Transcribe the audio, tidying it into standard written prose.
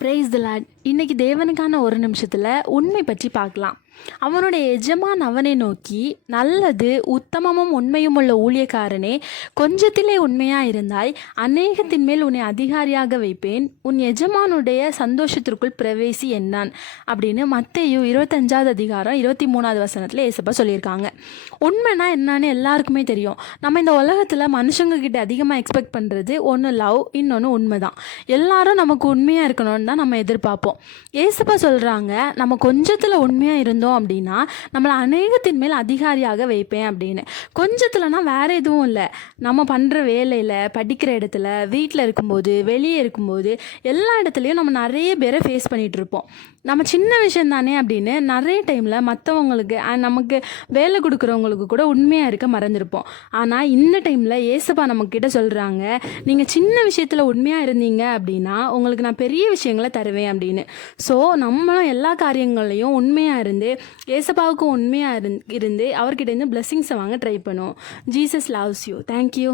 Praise the Lord. இன்னைக்கு தேவனுக்கான ஒரு நிமிஷத்தில் உண்மை பற்றி பார்க்கலாம். அவனுடைய எஜமான் அவனை நோக்கி, நல்லது உத்தமமும் உண்மையும் உள்ள ஊழியக்காரனே, கொஞ்சத்திலே உண்மையாக இருந்தாய், அநேகத்தின் மேல் உன்னை அதிகாரியாக வைப்பேன், உன் எஜமானுடைய சந்தோஷத்திற்குள் பிரவேசி என்றான் அப்படின்னு மத்தேயு 25வது அதிகாரம் 23வது வசனத்தில் ஏசப்பா சொல்லியிருக்காங்க. உண்மைனா என்னன்னு எல்லாருக்குமே தெரியும். நம்ம இந்த உலகத்தில் மனுஷங்க கிட்ட அதிகமாக எக்ஸ்பெக்ட் பண்ணுறது ஒன்று லவ், இன்னொன்று உண்மை தான். எல்லாரும் நமக்கு உண்மையாக இருக்கணும்னு தான் நம்ம எதிர்பார்ப்போம். ஏசப்பா சொல்கிறாங்க, நம்ம கொஞ்சத்தில் உண்மையாக இருந்தோம் அப்படின்னா நம்மளை அநேகத்தின் மேல் அதிகாரியாக வைப்பேன் அப்படின்னு. கொஞ்சத்துலனா வேற எதுவும் இல்லை, நம்ம பண்ணுற வேலையில், படிக்கிற இடத்துல, வீட்டில் இருக்கும்போது, வெளியே இருக்கும்போது, எல்லா இடத்துலையும் நம்ம நிறைய பேரை ஃபேஸ் பண்ணிகிட்டு இருப்போம். நம்ம சின்ன விஷயம் தானே அப்படின்னு நிறைய டைமில் மற்றவங்களுக்கு நமக்கு வேலை கொடுக்குறவங்களுக்கு கூட உண்மையாக இருக்க மறந்துருப்போம். ஆனால் இந்த டைமில் ஏசப்பா நம்மக்கிட்ட சொல்கிறாங்க, நீங்கள் சின்ன விஷயத்தில் உண்மையாக இருந்தீங்க அப்படின்னா உங்களுக்கு நான் பெரிய விஷயங்களை தருவேன் அப்படின்னு. ஸோ நம்மளும் எல்லா காரியங்களையும் உண்மையாக இருந்து ஏசப்பாவுக்கும் உண்மையாக இருந்து அவர்கிட்ட இருந்து பிளெஸிங்ஸை வாங்க ட்ரை பண்ணுவோம். Jesus loves you. தேங்க்யூ.